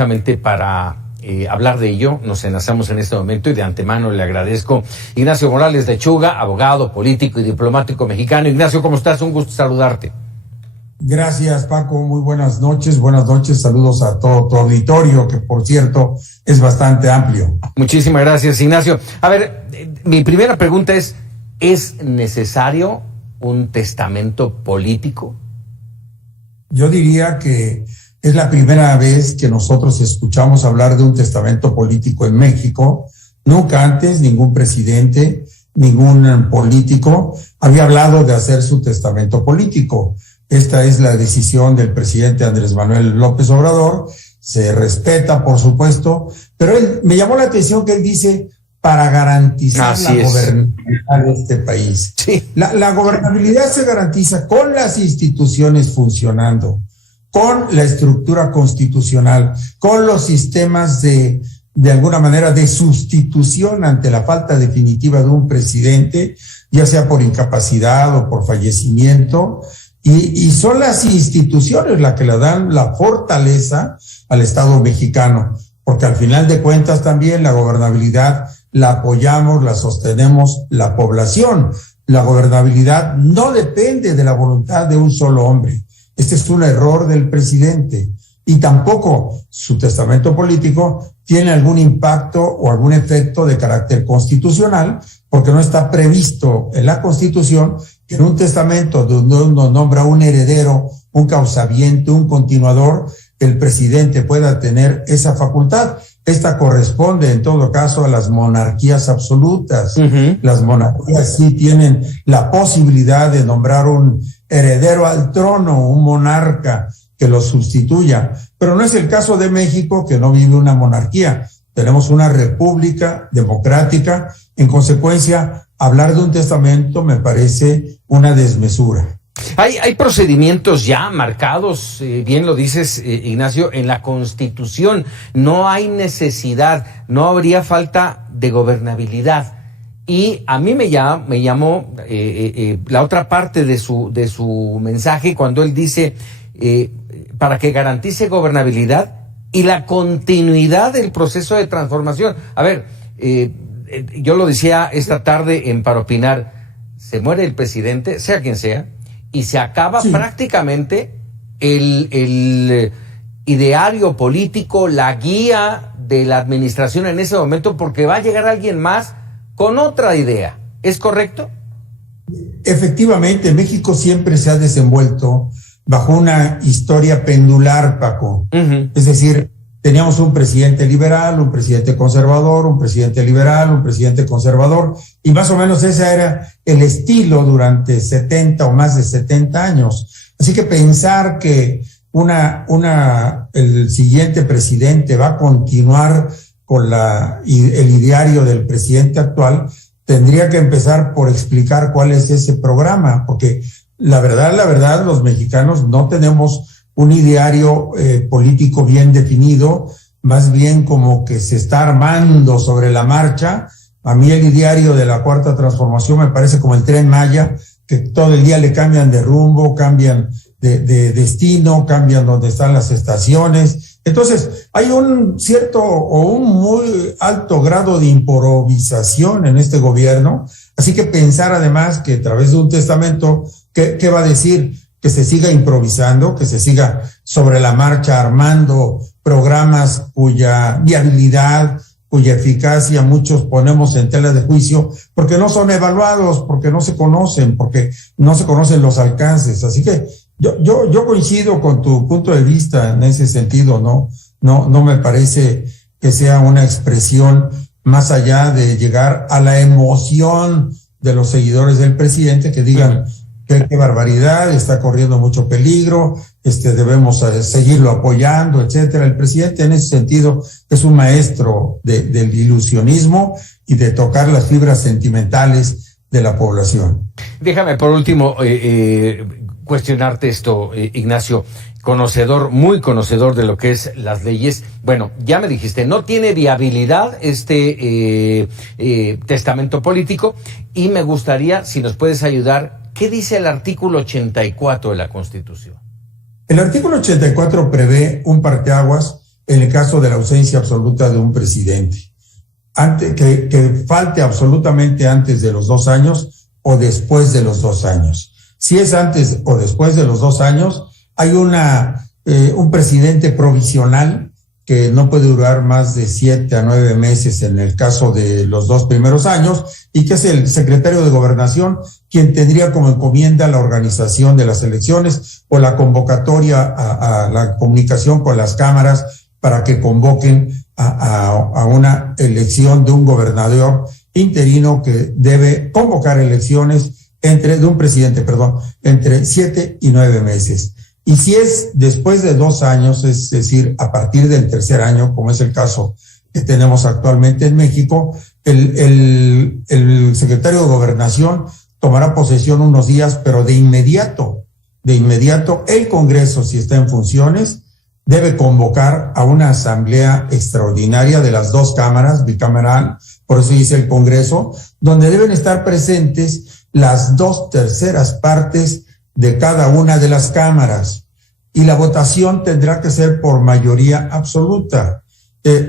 justamente para hablar de ello. Nos enlazamos en este momento y de antemano le agradezco. Ignacio Morales Lechuga, abogado, político y diplomático mexicano. Ignacio, ¿cómo estás? Un gusto saludarte. Gracias, Paco. Muy buenas noches. Buenas noches. Saludos a todo tu auditorio, que por cierto es bastante amplio. Muchísimas gracias, Ignacio. A ver, mi primera pregunta ¿es necesario un testamento político? Yo diría que es la primera vez que nosotros escuchamos hablar de un testamento político en México. Nunca antes ningún presidente, ningún político había hablado de hacer su testamento político. Esta es la decisión del presidente Andrés Manuel López Obrador. Se respeta, por supuesto, pero me llamó la atención que él dice para garantizar la gobernabilidad de este país. Sí. La gobernabilidad se garantiza con las instituciones funcionando, con la estructura constitucional, con los sistemas de alguna manera de sustitución ante la falta definitiva de un presidente, ya sea por incapacidad o por fallecimiento, y son las instituciones las que le dan la fortaleza al Estado mexicano, porque al final de cuentas también la gobernabilidad la apoyamos, la sostenemos la población. La gobernabilidad no depende de la voluntad de un solo hombre. Este es un error del presidente, y tampoco su testamento político tiene algún impacto o algún efecto de carácter constitucional, porque no está previsto en la Constitución que en un testamento donde uno nombra un heredero, un causaviente, un continuador, el presidente pueda tener esa facultad. Esta corresponde en todo caso a las monarquías absolutas. Uh-huh. Las monarquías sí tienen la posibilidad de nombrar un heredero al trono, un monarca que lo sustituya, pero no es el caso de México, que no vive una monarquía. Tenemos una república democrática. En consecuencia, hablar de un testamento me parece una desmesura. Hay procedimientos ya marcados, bien lo dices, Ignacio, en la Constitución. No hay necesidad, no habría falta de gobernabilidad. Y a mí me llamó la otra parte de su mensaje cuando él dice para que garantice gobernabilidad y la continuidad del proceso de transformación. A ver, yo lo decía esta tarde en Para Opinar, se muere el presidente, sea quien sea, y se acaba prácticamente el ideario político, la guía de la administración en ese momento, porque va a llegar alguien más con otra idea. ¿Es correcto? Efectivamente, México siempre se ha desenvuelto bajo una historia pendular, Paco. Uh-huh. Es decir, teníamos un presidente liberal, un presidente conservador, un presidente liberal, un presidente conservador, y más o menos ese era el estilo durante 70 o más de 70 años. Así que pensar que el siguiente presidente va a continuar con el ideario del presidente actual, tendría que empezar por explicar cuál es ese programa, porque la verdad, los mexicanos no tenemos un ideario político bien definido, más bien como que se está armando sobre la marcha. A mí el ideario de la Cuarta Transformación me parece como el Tren Maya, que todo el día le cambian de rumbo, cambian de destino, cambian donde están las estaciones. Entonces, hay un cierto o un muy alto grado de improvisación en este gobierno, así que pensar además que a través de un testamento, ¿qué va a decir? Que se siga improvisando, que se siga sobre la marcha armando programas cuya viabilidad, cuya eficacia muchos ponemos en tela de juicio, porque no son evaluados, porque no se conocen los alcances. Así que yo coincido con tu punto de vista en ese sentido, no me parece que sea una expresión más allá de llegar a la emoción de los seguidores del presidente que digan qué barbaridad, está corriendo mucho peligro, debemos seguirlo apoyando, etcétera. El presidente en ese sentido es un maestro del ilusionismo y de tocar las fibras sentimentales de la población. Déjame por último cuestionarte esto, Ignacio, muy conocedor de lo que es las leyes. Bueno, ya me dijiste, no tiene viabilidad testamento político, y me gustaría, si nos puedes ayudar, ¿qué dice el artículo 84 de la Constitución? El artículo 84 prevé un parteaguas en el caso de la ausencia absoluta de un presidente. Que falte absolutamente antes de los 2 años o después de los 2 años. Si es antes o después de los 2 años, hay un presidente provisional que no puede durar más de 7 a 9 meses en el caso de los 2 primeros años, y que es el secretario de Gobernación quien tendría como encomienda la organización de las elecciones o la convocatoria a la comunicación con las cámaras para que convoquen a una elección de un gobernador interino que debe convocar elecciones entre 7 y 9 meses. Y si es después de 2 años, es decir, a partir del tercer año, como es el caso que tenemos actualmente en México, el secretario de Gobernación tomará posesión unos días, pero de inmediato el Congreso, si está en funciones, debe convocar a una asamblea extraordinaria de las 2 cámaras, bicameral, por eso dice el Congreso, donde deben estar presentes las 2/3 partes de cada una de las cámaras, y la votación tendrá que ser por mayoría absoluta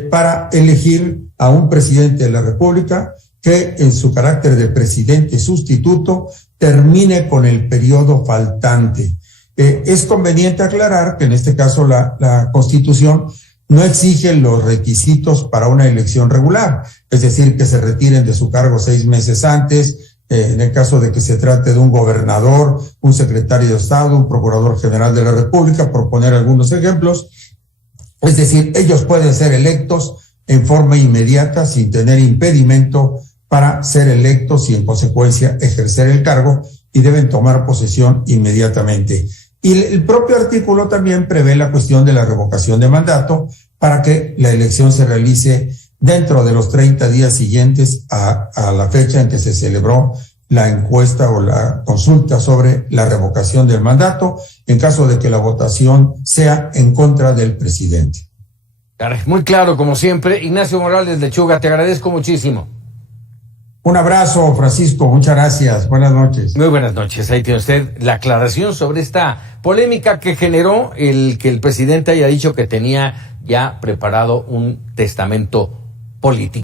para elegir a un presidente de la República que en su carácter de presidente sustituto termine con el periodo faltante. Es conveniente aclarar que en este caso la Constitución no exige los requisitos para una elección regular, es decir, que se retiren de su cargo 6 meses antes, en el caso de que se trate de un gobernador, un secretario de Estado, un procurador general de la República, por poner algunos ejemplos. Es decir, ellos pueden ser electos en forma inmediata sin tener impedimento para ser electos y en consecuencia ejercer el cargo, y deben tomar posesión inmediatamente. Y el propio artículo también prevé la cuestión de la revocación de mandato para que la elección se realice dentro de los 30 días siguientes a la fecha en que se celebró la encuesta o la consulta sobre la revocación del mandato, en caso de que la votación sea en contra del presidente. Muy claro, como siempre. Ignacio Morales Lechuga, te agradezco muchísimo. Un abrazo, Francisco, muchas gracias. Buenas noches. Muy buenas noches. Ahí tiene usted la aclaración sobre esta polémica que generó el que el presidente haya dicho que tenía ya preparado un testamento político.